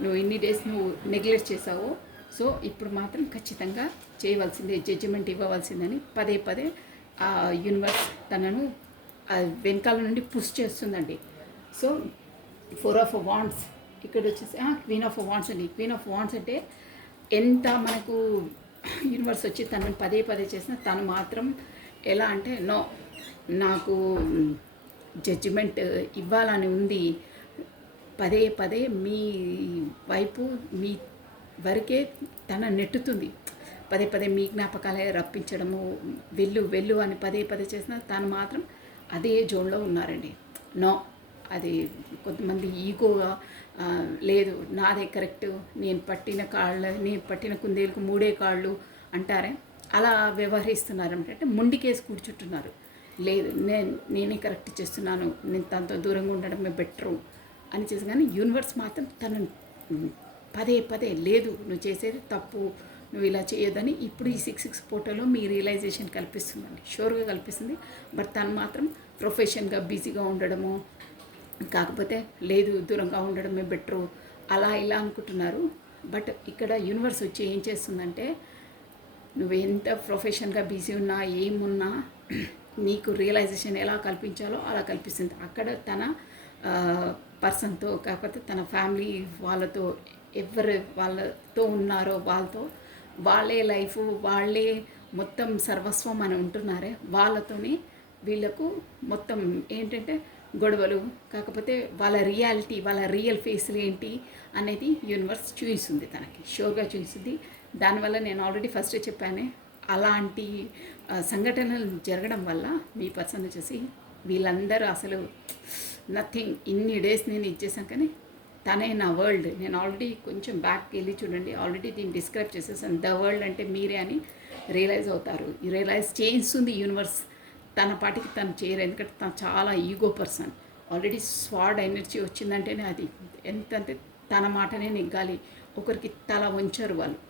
నువ్వు ఇన్ని డేస్ నువ్వు నెగ్లెక్ట్ చేసావు, సో ఇప్పుడు మాత్రం ఖచ్చితంగా చేయవలసిందే, జడ్జిమెంట్ ఇవ్వవలసిందని పదే పదే ఆ యూనివర్స్ తనను వెనకాల నుండి పుష్ చేస్తుందండి. సో 4 ఆఫ్ వాండ్స్ ఇక్కడ వచ్చేసి క్వీన్ ఆఫ్ వాండ్స్ అండి. క్వీన్ ఆఫ్ వాండ్స్ అంటే ఎంత మనకు యూనివర్స్ వచ్చి తనను పదే పదే చేసినా తను మాత్రం ఎలా అంటే నో, నాకు జడ్జిమెంట్ ఇవ్వాలని ఉంది, పదే పదే మీ వైపు మీ వరకే తన నెట్టుతుంది. పదే పదే మీ జ్ఞాపకాలే రప్పించడము, వెళ్ళు అని పదే పదే చేసిన తను మాత్రం అదే జోన్లో ఉన్నారండి. నో, అది కొంతమంది ఈగోగా లేదు నాదే కరెక్ట్, నేను పట్టిన కుందేలకు 3 కాళ్ళు అంటారే, అలా వ్యవహరిస్తున్నారు. అంటే మొండికేసి కూర్చుంటున్నారు. లేదు నేనే కరెక్ట్ చేస్తున్నాను, నేను తనతో దూరంగా ఉండడమే బెటరు అని చేసి, కానీ యూనివర్స్ మాత్రం తను పదే పదే లేదు నువ్వు చేసేది తప్పు, నువ్వు ఇలా చేయొద్దని ఇప్పుడు ఈ 6 ఫోటోలో మీ రియలైజేషన్ కల్పిస్తుందండి, షూర్గా కల్పిస్తుంది. బట్ తను మాత్రం ప్రొఫెషన్గా బిజీగా ఉండడము, కాకపోతే లేదు దూరంగా ఉండడమే బెటరు అలా ఇలా అనుకుంటున్నారు. బట్ ఇక్కడ యూనివర్స్ వచ్చి ఏం చేస్తుందంటే, నువ్వు ఎంత ప్రొఫెషన్గా బిజీ ఉన్నా ఏమున్నా నీకు రియలైజేషన్ ఎలా కల్పించాలో అలా కల్పిస్తుంది. అక్కడ తన పర్సన్తో, కాకపోతే తన ఫ్యామిలీ వాళ్ళతో, వాళ్ళతో ఉన్నారో వాళ్ళే లైఫ్, వాళ్ళే మొత్తం సర్వస్వం అని ఉంటున్నారే, వాళ్ళతోనే వీళ్ళకు మొత్తం ఏంటంటే గొడవలు, కాకపోతే వాళ్ళ రియాలిటీ, వాళ్ళ రియల్ ఫేస్లు ఏంటి అనేది యూనివర్స్ చూపిస్తుంది, తనకి షోర్గా చూపిస్తుంది. దానివల్ల నేను ఆల్రెడీ ఫస్టే చెప్పానే, అలాంటి సంఘటనలు జరగడం వల్ల మీ పర్సన్ వచ్చేసి వీళ్ళందరూ అసలు నథింగ్, ఇన్ని డేస్ నేను ఇచ్చేసాను కానీ తనే నా వరల్డ్. నేను ఆల్రెడీ కొంచెం బ్యాక్ వెళ్ళి చూడండి, ఆల్రెడీ దీన్ని డిస్క్రైబ్ చేసేసాను. ద వరల్డ్ అంటే మీరే అని రియలైజ్ అవుతారు. రియలైజ్ చేస్తుంది యూనివర్స్, తన పాటికి తను చేయరు. ఎందుకంటే తను చాలా ఈగో పర్సన్. ఆల్రెడీ స్వాడ్ ఎనర్జీ వచ్చిందంటేనే అది ఎంతంటే తన మాటనే నెగ్గాలి. ఒకరికి తల వంచరు, వాళ్ళు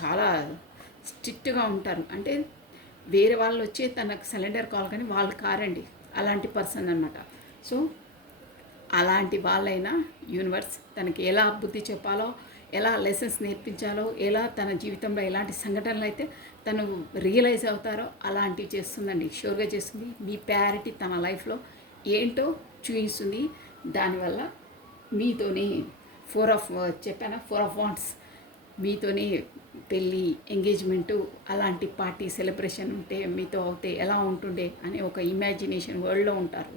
చాలా స్ట్రిక్ట్గా ఉంటారు. అంటే వేరే వాళ్ళు వచ్చే తనకు సిలిండర్ కాల్ కానీ వాళ్ళు కారండి, అలాంటి పర్సన్ అనమాట. సో అలాంటి వాళ్ళైనా యూనివర్స్ తనకి ఎలా బుద్ధి చెప్పాలో, ఎలా లెసన్స్ నేర్పించాలో, ఎలా తన జీవితంలో ఎలాంటి సంఘటనలు అయితే తను రియలైజ్ అవుతారో అలాంటివి చేస్తుందండి, షూర్గా చేస్తుంది. మీ ప్రయారిటీ తన లైఫ్లో ఏంటో చూపిస్తుంది. దానివల్ల మీతోనే 4 ఆఫ్ వాండ్స్ మీతోనే పెళ్ళి, ఎంగేజ్మెంటు, అలాంటి పార్టీ సెలబ్రేషన్ ఉంటే మీతో అవుతే ఎలా ఉంటుండే అనే ఒక ఇమాజినేషన్ వరల్డ్లో ఉంటారు.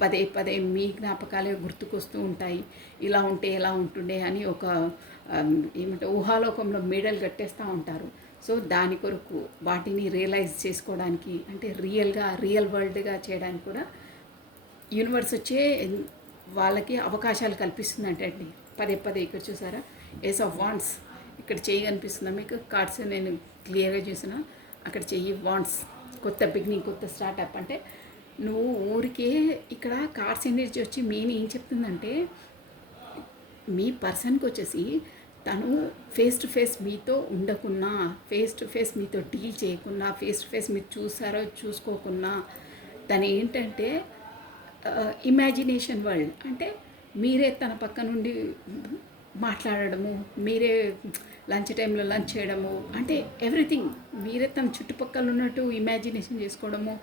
పదే పదే మీ జ్ఞాపకాలే గుర్తుకొస్తూ ఉంటాయి, ఇలా ఉంటే ఎలా ఉంటుండే అని ఒక ఏమంటే ఊహాలోకంలో మేడలు కట్టేస్తూ ఉంటారు. సో దాని కొరకు వాటిని రియలైజ్ చేసుకోవడానికి, అంటే రియల్ వరల్డ్గా చేయడానికి కూడా యూనివర్స్ వచ్చే వాళ్ళకి అవకాశాలు కల్పిస్తుందంటే అండి. పదే పదే ఇక్కడ చూసారా, ఏస్ ఆఫ్ వాండ్స్ ఇక్కడ చెయ్యి కనిపిస్తుందా మీకు? కార్డ్స్ నేను క్లియర్గా చూసిన, అక్కడ చెయ్యి వాండ్స్, కొత్త బిగినింగ్, కొత్త స్టార్టప్. అంటే నువ్వు ఊరికే ఇక్కడ కార్డ్స్ ఎనర్జీ వచ్చి మెయిన్ ఏం చెప్తుందంటే, మీ పర్సన్కి వచ్చేసి తను ఫేస్ టు ఫేస్ మీతో ఉండకున్నా, ఫేస్ టు ఫేస్ మీతో డీల్ చేయకున్నా, ఫేస్ టు ఫేస్ మీరు చూసారో చూసుకోకున్నా, తను ఏంటంటే ఇమాజినేషన్ వరల్డ్, అంటే మీరే తన పక్క నుండి మాట్లాడడము, మీరే లంచ్ టైంలో లంచ్ చేయడము, అంటే ఎవ్రీథింగ్ మీరే తన చుట్టుపక్కల ఉన్నట్టు ఇమాజినేషన్ చేసుకోవడము,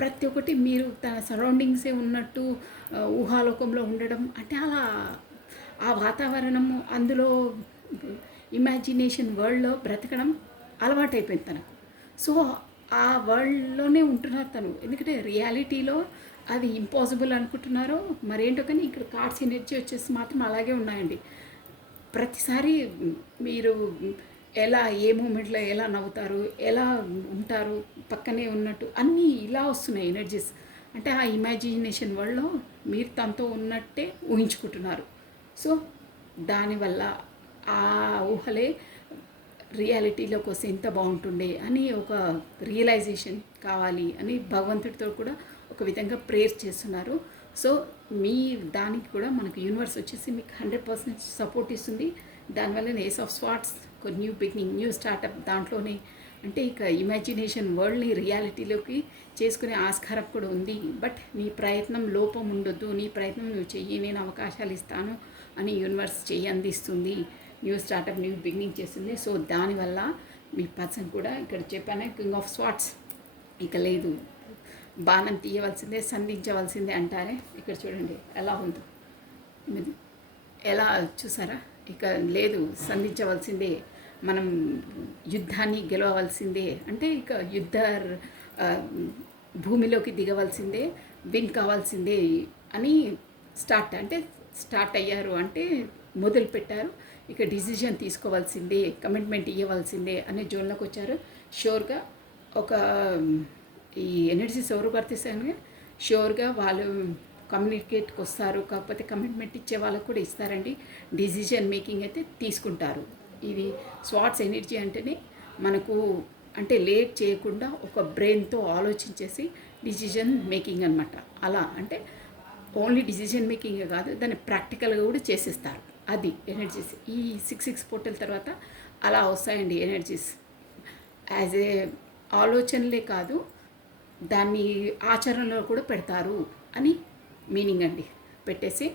ప్రతి ఒక్కటి మీరు తన సరౌండింగ్సే ఉన్నట్టు ఊహాలోకంలో ఉండడం, అంటే అలా ఆ వాతావరణము, అందులో ఇమాజినేషన్ వరల్డ్లో బ్రతకడం అలవాటైపోయింది తనకు. సో ఆ వరల్డ్లోనే ఉంటున్నారు తను. ఎందుకంటే రియాలిటీలో అది ఇంపాసిబుల్ అనుకుంటున్నారో మరేంటో, కానీ ఇక్కడ కార్డ్స్ ఎనర్జీ వచ్చేసి మాత్రం అలాగే ఉన్నాయండి. ప్రతిసారి మీరు ఎలా, ఏ మూమెంట్లో ఎలా నవ్వుతారు, ఎలా ఉంటారు, పక్కనే ఉన్నట్టు అన్నీ ఇలా వస్తున్నాయి ఎనర్జీస్. అంటే ఆ ఇమాజినేషన్ వరల్డ్లో మీరు తనతో ఉన్నట్టే ఊహించుకుంటున్నారు. సో దానివల్ల ఆ ఊహలే రియాలిటీలోకి వస్తే ఎంత బాగుంటుండే అని ఒక రియలైజేషన్ కావాలి అని భగవంతుడితో కూడా ఒక విధంగా ప్రేయర్ చేస్తున్నారు. సో మీ దానికి కూడా మనకు యూనివర్స్ వచ్చేసి మీకు 100% సపోర్ట్ ఇస్తుంది. దానివల్ల ఏస్ ఆఫ్ స్వార్ట్స్ ఒక న్యూ బిగినింగ్, న్యూ స్టార్టప్ దాంట్లోనే, అంటే ఇక ఇమాజినేషన్ వరల్డ్ని రియాలిటీలోకి చేసుకునే ఆస్కారం కూడా ఉంది. బట్ నీ ప్రయత్నం లోపం ఉండొద్దు, నీ ప్రయత్నం నువ్వు చెయ్యి, నేను అవకాశాలు ఇస్తాను అని యూనివర్స్ చెయ్యి అందిస్తుంది. న్యూ స్టార్టప్, న్యూ బిగినింగ్ చేస్తుంది. సో దానివల్ల మీ పర్సన్ కూడా ఇక్కడ చెప్పాను కింగ్ ఆఫ్ స్వార్ట్స్ ఇక లేదు, బాణం తీయవలసిందే, సంధించవలసిందే అంటారే. ఇక్కడ చూడండి ఎలా ఉందో, ఎలా చూసారా, ఇక లేదు సంధించవలసిందే, మనం యుద్ధాన్ని గెలవవలసిందే, అంటే ఇక భూమిలోకి దిగవలసిందే, విన్ కావాల్సిందే అని స్టార్ట్ అయ్యారు, అంటే మొదలు పెట్టారు. ఇక డిసిజన్ తీసుకోవాల్సిందే, కమిట్మెంట్ ఇవ్వవలసిందే అనే జోన్లోకి వచ్చారు. షూర్గా ఒక ఈ ఎనర్జీస్ ఎవరు వర్తిస్తారని షూర్గా వాళ్ళు కమ్యూనికేట్కి వస్తారు. కాకపోతే కమిట్మెంట్ ఇచ్చే వాళ్ళకు కూడా ఇస్తారండి. డిసిజన్ మేకింగ్ అయితే తీసుకుంటారు. ఇది స్వాట్స్ ఎనర్జీ అంటేనే మనకు అంటే లేట్ చేయకుండా ఒక బ్రెయిన్తో ఆలోచించేసి డిసిజన్ మేకింగ్ అనమాట. అలా అంటే ఓన్లీ డిసిజన్ మేకింగే కాదు, దాన్ని ప్రాక్టికల్గా కూడా చేసేస్తారు. అది ఎనర్జీస్. ఈ 6 పోర్టల్ తర్వాత అలా వస్తాయండి ఎనర్జీస్. యాజ్ ఏ ఆలోచనలే కాదు, దాన్ని ఆచరణలో కూడా పెడతారు అని మీనింగ్ అండి. పెట్టేసి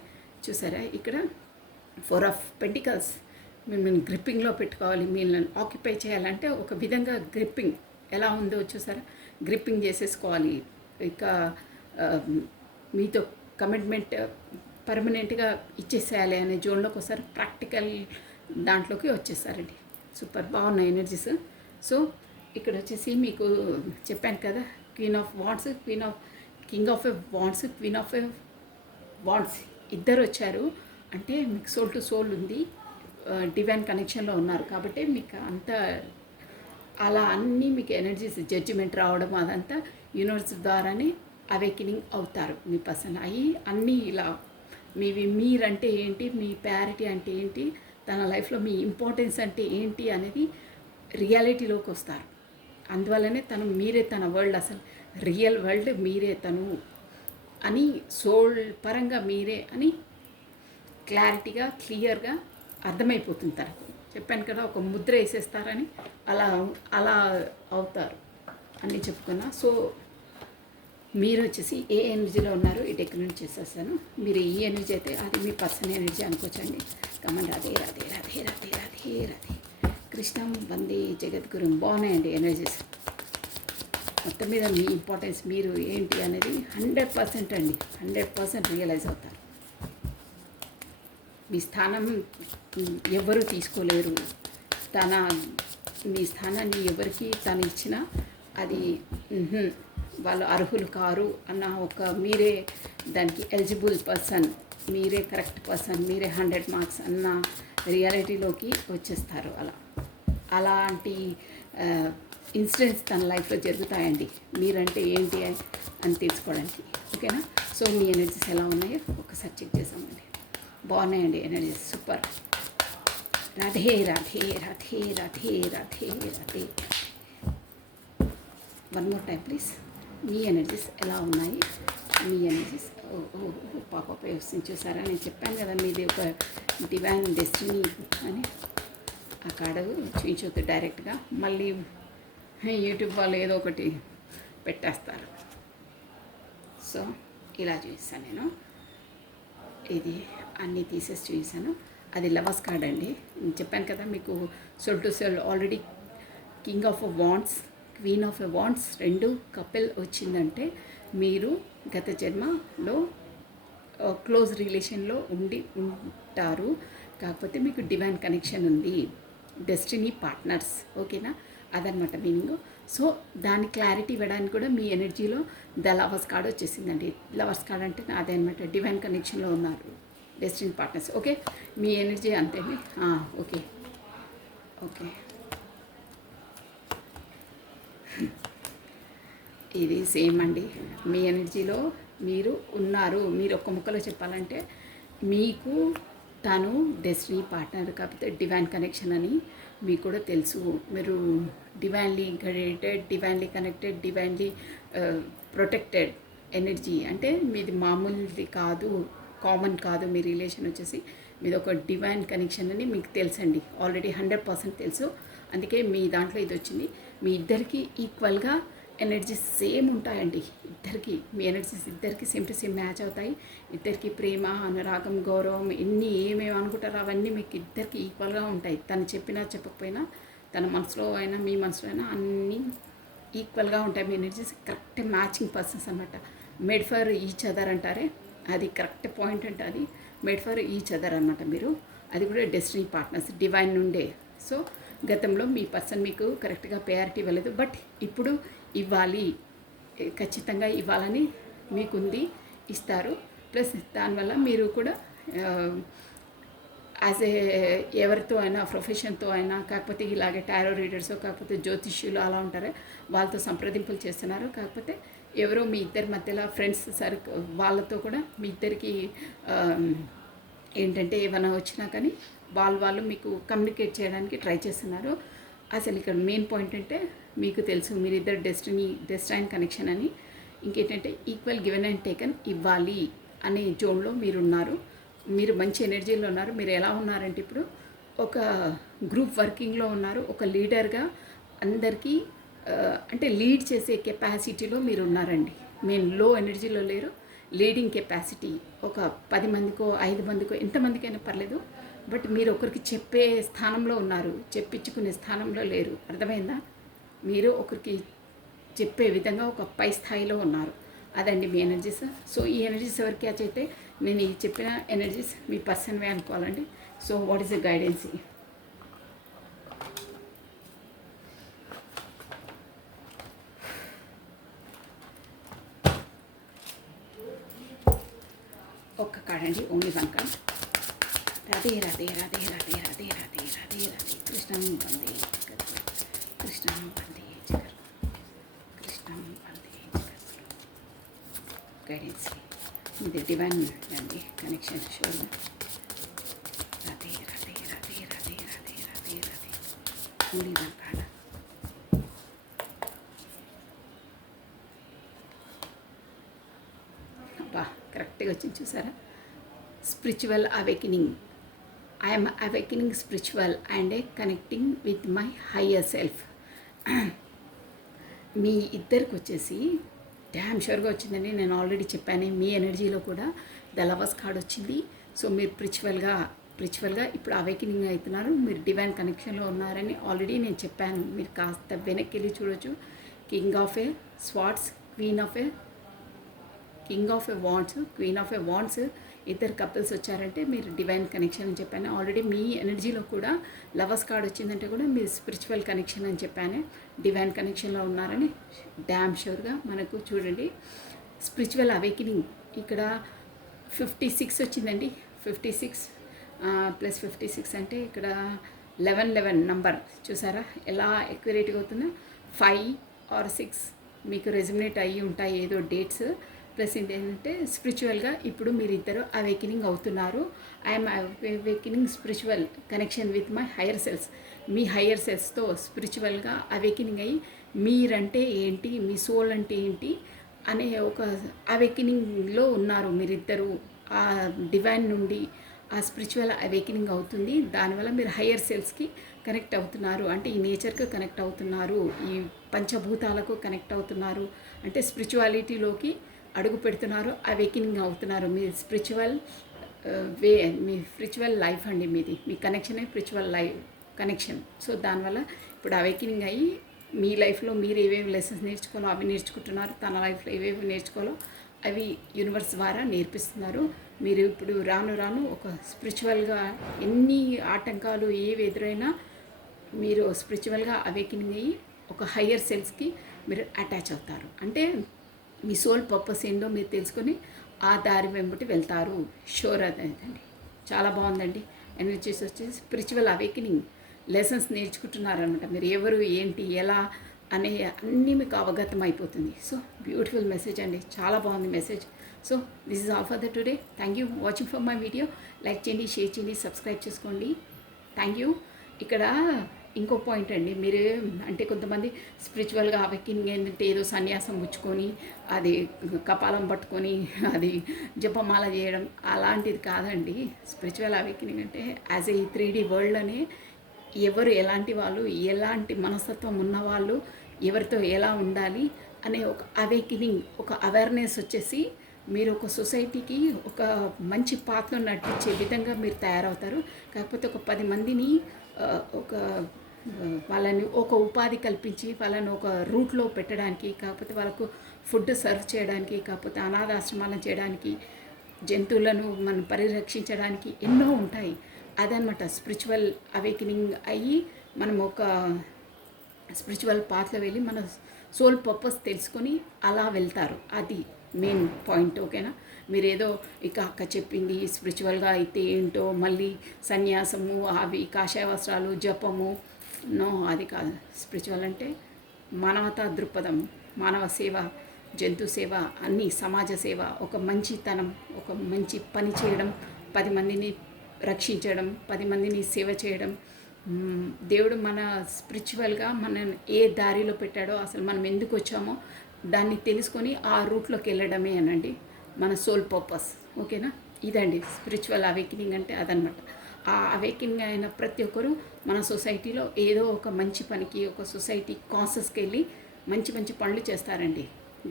చూసారా ఇక్కడ 4 ఆఫ్ పెంటికల్స్ మిమ్మల్ని గ్రిప్పింగ్లో పెట్టుకోవాలి, మిమ్మల్ని ఆక్యుపై చేయాలంటే ఒక విధంగా గ్రిప్పింగ్ ఎలా ఉందో చూసారా, గ్రిప్పింగ్ చేసేసుకోవాలి. ఇక మీతో కమిట్మెంట్ పర్మనెంట్గా ఇచ్చేసేయాలి అనే జోన్లోకి వస్తారు. ప్రాక్టికల్ దాంట్లోకి వచ్చేసారండి. సూపర్ బాగున్నాయి ఎనర్జీస్. సో ఇక్కడ వచ్చేసి మీకు చెప్పాను కదా, queen of wands, king of a wands, queen of a wands ఇద్దరు వచ్చారు. అంటే మీకు సోల్ టు సోల్ ఉంది, డివైన్ కనెక్షన్లో ఉన్నారు. కాబట్టి మీకు అంత అలా అన్నీ మీకు ఎనర్జీస్ జడ్జిమెంట్ రావడం అదంతా యూనివర్స్ ద్వారానే అవేకినింగ్ అవుతారు. మీ పర్సన్ అయ్యి అన్నీ ఇలా మీరంటే ఏంటి, మీ ప్యారిటీ అంటే ఏంటి, తన లైఫ్లో మీ ఇంపార్టెన్స్ అంటే ఏంటి అనేది రియాలిటీలోకి వస్తారు. అందువల్లనే మీరే తన వరల్డ్, అసలు రియల్ వరల్డ్ మీరే తను అని, సోల్ పరంగా మీరే అని క్లారిటీగా క్లియర్గా అర్థమైపోతుంది తనకు. చెప్పాను కదా, ఒక ముద్ర వేసేస్తారని అలా అవుతారు అని చెప్పుకున్నా. సో మీరు వచ్చేసి ఏ ఎనర్జీలో ఉన్నారో ఈ డెక్యుమెంట్ చేసేసాను. మీరు ఏ ఎనర్జీ అయితే అది మీ పర్సనల్ ఎనర్జీ అనుకోవచ్చండి. కమండి రాధే రాధే రాధే రాధే రాధే రాధే కృష్ణం వందే జగద్గురు. బాగున్నాయండి ఎనర్జీస్. మొత్తం మీద మీ ఇంపార్టెన్స్ మీరు ఏంటి అనేది 100% అండి, 100% రియలైజ్ అవుతారు. మీ స్థానం ఎవరు తీసుకోలేరు. మీ స్థానాన్ని ఎవరికి తను ఇచ్చినా అది వాళ్ళు అర్హులు కారు అన్న ఒక మీరే దానికి ఎలిజిబుల్ పర్సన్, మీరే కరెక్ట్ పర్సన్, మీరే 100 మార్క్స్ అన్న రియాలిటీలోకి వచ్చేస్తారు. అలాంటి ఇన్సిడెంట్స్ తన లైఫ్లో జరుగుతాయండి, మీరంటే ఏంటి అని తెలుసుకోవడానికి. ఓకేనా? సో మీ ఎనర్జీస్ ఎలా ఉన్నాయో ఒకసారి చెక్ చేసామండి. బాగున్నాయండి energies, super. Radhe Radhe Radhe Radhe Radhe Radhe. One more time please. Me energies ఎలా ఉన్నాయి? మీ ఎనర్జీస్ పాపపై వస్తుంది చూసారా. నేను చెప్పాను కదా మీది ఒక డివైన్ డెస్టినీ అని. ఆ కార్డు చూపించవద్దు డైరెక్ట్గా, మళ్ళీ యూట్యూబ్ వాళ్ళు ఏదో ఒకటి పెట్టేస్తారు. సో ఇలా చూపిస్తాను నేను. ఇది అన్నీ తీసేసి చూపిస్తాను. అది లవర్స్ కార్డ్ అండి. నేను చెప్పాను కదా మీకు soul to soul already king of wands, queen of wands రెండు కపుల్ వచ్చిందంటే మీరు గత జన్మలో క్లోజ్ రిలేషన్లో ఉంటారు. కాకపోతే మీకు డివైన్ కనెక్షన్ ఉంది, డెస్టినీ పార్ట్నర్స్. ఓకేనా? అదనమాట మీనింగ్. సో దాని క్లారిటీ ఇవ్వడానికి కూడా మీ ఎనర్జీలో ద లవర్స్ కార్డ్ వచ్చేసిందండి. లవర్స్ కార్డ్ అంటే అదే అనమాట, డివైన్ కనెక్షన్లో ఉన్నారు, డెస్టినీ పార్ట్నర్స్. ఓకే, మీ ఎనర్జీ అంతే. ఓకే ఓకే ఇది సేమ్ అండి. మీ ఎనర్జీలో మీరు ఉన్నారు. మీరు ఒక్క ముక్కలో చెప్పాలంటే మీకు తను డెస్టినీ పార్ట్నర్, కాకపోతే డివైన్ కనెక్షన్ అని మీకు కూడా తెలుసు. మీరు divinely guided, divinely connected, divinely protected energy అంటే మీది మామూలుది కాదు, కామన్ కాదు. మీ రిలేషన్ వచ్చేసి మీది ఒక డివైన్ కనెక్షన్ అని మీకు తెలుసండి, ఆల్రెడీ 100% తెలుసు. అందుకే మీ దాంట్లో ఇది వచ్చింది. మీ ఇద్దరికి ఈక్వల్గా ఎనర్జీస్ సేమ్ ఉంటాయండి. ఇద్దరికి మీ ఎనర్జీస్ ఇద్దరికి సేమ్ టు సేమ్ మ్యాచ్ అవుతాయి. ఇద్దరికి ప్రేమ, అనురాగం, గౌరవం ఎన్ని ఏమేమి అనుకుంటారో అవన్నీ మీకు ఇద్దరికి ఈక్వల్గా ఉంటాయి. తను చెప్పినా చెప్పకపోయినా, తన మనసులో అయినా మీ మనసులో అయినా అన్నీ ఈక్వల్గా ఉంటాయి. మీ ఎనర్జీస్ కరెక్ట్ మ్యాచింగ్ పర్సన్స్ అనమాట. మేడ్ ఫర్ ఈచ్ అదర్ అంటారే, అది కరెక్ట్ పాయింట్ అంటే అది మేడ్ ఫర్ ఈచ్ అదర్ అనమాట. మీరు అది కూడా డెస్టినీ పార్ట్నర్స్ డివైన్ నుండే. సో గతంలో మీ పర్సన్ మీకు కరెక్ట్గా ప్రయారిటీ ఇవ్వలేదు, బట్ ఇప్పుడు ఇవ్వాలి, ఖచ్చితంగా ఇవ్వాలని మీకుంది, ఇస్తారు. ప్లస్ దానివల్ల మీరు కూడా యాజ్ ఏ ఎవరితో అయినా, ప్రొఫెషన్తో అయినా, కాకపోతే ఇలాగే టారో రీడర్స్, కాకపోతే జ్యోతిష్యులు అలా ఉంటారే, వాళ్ళతో సంప్రదింపులు చేస్తున్నారు. కాకపోతే ఎవరో మీ ఇద్దరి మధ్యలో ఫ్రెండ్స్ వాళ్ళతో కూడా మీ ఇద్దరికి ఏంటంటే ఏమైనా వచ్చినా కానీ వాళ్ళు మీకు కమ్యూనికేట్ చేయడానికి ట్రై చేస్తున్నారు. అసలు ఇక్కడ మెయిన్ పాయింట్ అంటే మీకు తెలుసు మీరిద్దరు డెస్టైన్ కనెక్షన్ అని. ఇంకేంటంటే ఈక్వల్ గివెన్ అండ్ టేకన్ ఇవ్వాలి అనే జోన్లో మీరున్నారు. మీరు మంచి ఎనర్జీలో ఉన్నారు. మీరు ఎలా ఉన్నారంటే ఇప్పుడు ఒక గ్రూప్ వర్కింగ్లో ఉన్నారు, ఒక లీడర్గా అందరికీ అంటే లీడ్ చేసే కెపాసిటీలో మీరు ఉన్నారండి. మేము లో ఎనర్జీలో లేరు, లీడింగ్ కెపాసిటీ ఒక 10 మందికో 5 మందికో ఎంతమందికైనా పర్లేదు, బట్ మీరు ఒకరికి చెప్పే స్థానంలో ఉన్నారు, చెప్పించుకునే స్థానంలో లేరు. అర్థమైందా? మీరు ఒకరికి చెప్పే విధంగా ఒక పై స్థాయిలో ఉన్నారు. అదండి మీ ఎనర్జీస్. సో ఈ ఎనర్జీస్ ఎవరికి క్యాచ్ అయితే నేను ఈ చెప్పిన ఎనర్జీస్ మీ పర్సన్వే అనుకోవాలండి. So what is the guidance? ఒక్క కాడండి, only one card. Radhe Radhe Radhe Radhe Radhe Radhe Radhe Radhe కృష్ణం వందే కృష్ణం వందే జగర్ కృష్ణం వందే జగర్. గైడెన్స్ ఇది డివైన్ అండి, connection sure. Radhe Radhe Radhe Radhe Radhe Radhe Radhe only one card. అబ్బా కరెక్ట్గా వచ్చింది చూసారా? Spiritual awakening. I'm awakening spiritual and connecting with my higher self. మీ ఇద్దరికి వచ్చేసి డ్యామ్ షూర్గా వచ్చిందని నేను ఆల్రెడీ చెప్పాను. మీ ఎనర్జీలో కూడా ద లవర్స్ కార్డ్ వచ్చింది. సో మీరు స్పిరిచువల్గా ఇప్పుడు అవేకెనింగ్ అవుతున్నారు, మీరు డివైన్ కనెక్షన్లో ఉన్నారని ఆల్రెడీ నేను చెప్పాను. మీరు కాస్త వెనక్కి వెళ్ళి చూడొచ్చు. King of A swords, queen of A wands, queen of A wands, ఇద్దరు కపుల్స్ వచ్చారంటే మీరు డివైన్ కనెక్షన్ అని చెప్పాను. ఆల్రెడీ మీ ఎనర్జీలో కూడా లవర్స్ కార్డ్ వచ్చిందంటే కూడా మీరు స్పిరిచువల్ కనెక్షన్ అని చెప్పాను. డివైన్ కనెక్షన్లో ఉన్నారని డ్యామ్ షూర్గా మనకు చూడండి. స్పిరిచువల్ అవేకెనింగ్ ఇక్కడ 56 వచ్చిందండి. 56 ప్లస్ 56 అంటే ఇక్కడ 11 నంబర్ చూసారా ఎలా ఎక్యురేట్గా అవుతుందో. 5 or 6 మీకు రెజ్యుమినేట్ అయ్యి ఉంటాయి ఏదో డేట్స్. ప్లస్ ఏంటంటే స్పిరిచువల్గా ఇప్పుడు మీరిద్దరు అవేకెనింగ్ అవుతున్నారు. I'm awakening spiritual connection with my higher selves. మీ హయ్యర్ సెల్స్తో స్పిరిచువల్గా అవేకెనింగ్ అయ్యి మీరంటే ఏంటి, మీ సోల్ అంటే ఏంటి అనే ఒక అవేకెనింగ్లో ఉన్నారు మీరిద్దరు. ఆ డివైన్ నుండి ఆ స్పిరిచువల్ అవేకెనింగ్ అవుతుంది. దానివల్ల మీరు హయ్యర్ సెల్స్కి కనెక్ట్ అవుతున్నారు, అంటే ఈ నేచర్కి కనెక్ట్ అవుతున్నారు, ఈ పంచభూతాలకు కనెక్ట్ అవుతున్నారు, అంటే స్పిరిచువాలిటీలోకి అడుగు పెడుతున్నారు, అవేకెనింగ్ అవుతున్నారు. మీ స్పిరిచువల్ మీ స్పిరిచువల్ లైఫ్ అండి మీది. మీ కనెక్షనే స్పిరిచువల్ లైఫ్ కనెక్షన్. సో దానివల్ల ఇప్పుడు అవేకెనింగ్ అయ్యి మీ లైఫ్లో మీరు ఏవేవి లెసన్స్ నేర్చుకోవాలో అవి నేర్చుకుంటున్నారు, తన లైఫ్లో ఏవేవి నేర్చుకోవాలో అవి యూనివర్స్ ద్వారా నేర్పిస్తున్నారు. మీరు ఇప్పుడు రాను రాను ఒక స్పిరిచువల్గా ఎన్ని ఆటంకాలు ఏవి ఎదురైనా మీరు స్పిరిచువల్గా అవేకెనింగ్ అయ్యి ఒక హయ్యర్ సెల్స్కి మీరు అటాచ్ అవుతారు. అంటే మీ సోల్ పర్పస్ ఏందో మీరు తెలుసుకొని ఆ దారి వెంబటి వెళ్తారు. షూర్ అదండి. చాలా బాగుందండి. ఎనర్జీస్ వచ్చి స్పిరిచువల్ అవేకెనింగ్ లెసన్స్ నేర్చుకుంటున్నారనమాట. మీరు ఎవరు ఏంటి ఎలా అనే అన్నీ మీకు అవగతం అయిపోతుంది. సో బ్యూటిఫుల్ మెసేజ్ అండి, చాలా బాగుంది message. So this is all for the today. Thank you watching for my video. Like చేయండి, షేర్ చేయండి, సబ్స్క్రైబ్ చేసుకోండి. Thank you. ఇక్కడ ఇంకో పాయింట్ అండి, మీరు అంటే కొంతమంది స్పిరిచువల్గా అవేకింగ్ ఏంటంటే ఏదో సన్యాసం పుచ్చుకొని అది కపాలం పట్టుకొని అది జపమాల చేయడం అలాంటిది కాదండి. స్పిరిచువల్ అవేకినింగ్ అంటే యాజ్ ఏ 3D వరల్డ్లోనే ఎవరు ఎలాంటి వాళ్ళు, ఎలాంటి మనస్తత్వం ఉన్నవాళ్ళు, ఎవరితో ఎలా ఉండాలి అనే ఒక అవేకినింగ్, ఒక అవేర్నెస్ వచ్చేసి మీరు ఒక సొసైటీకి ఒక మంచి పాత్రలో నడిపించే విధంగా మీరు తయారవుతారు. కాకపోతే ఒక 10 మందిని ఒక వాళ్ళని ఒక ఉపాధి కల్పించి వాళ్ళని ఒక రూట్లో పెట్టడానికి, కాకపోతే వాళ్ళకు ఫుడ్ సర్వ్ చేయడానికి, కాకపోతే అనాథాశ్రమాలను చేయడానికి, జంతువులను మనం పరిరక్షించడానికి ఎన్నో ఉంటాయి. అదనమాట స్పిరిచువల్ అవేకినింగ్ అయ్యి మనం ఒక స్పిరిచువల్ పాత్లో వెళ్ళి మన సోల్ పర్పస్ తెలుసుకొని అలా వెళ్తారు. అది మెయిన్ పాయింట్. ఓకేనా? మీరేదో ఇక అక్క చెప్పింది స్పిరిచువల్గా అయితే ఏంటో మళ్ళీ సన్యాసము, అవి కాషాయ వస్త్రాలు, జపము, నో, అది కాదు. స్పిరిచువల్ అంటే మానవతా దృక్పథం, మానవ సేవ, జంతు సేవ, అన్నీ సమాజ సేవ, ఒక మంచితనం, ఒక మంచి పని చేయడం, 10 మందిని రక్షించడం, 10 మందిని సేవ చేయడం. దేవుడు మన స్పిరిచువల్గా మనం ఏ దారిలో పెట్టాడో, అసలు మనం ఎందుకు వచ్చామో దాన్ని తెలుసుకొని ఆ రూట్లోకి వెళ్ళడమే అనండి మన సోల్ పర్పస్. ఓకేనా? ఇదండి స్పిరిచువల్ అవేకినింగ్ అంటే అదనమాట. ఆ అవేకినింగ్ అయిన ప్రతి ఒక్కరూ మన సొసైటీలో ఏదో ఒక మంచి పనికి, ఒక సొసైటీ కాసెస్కి వెళ్ళి మంచి మంచి పనులు చేస్తారండి.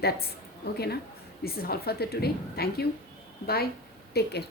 దట్స్ ఓకేనా? This is all for the today. Thank you. Bye. Take care.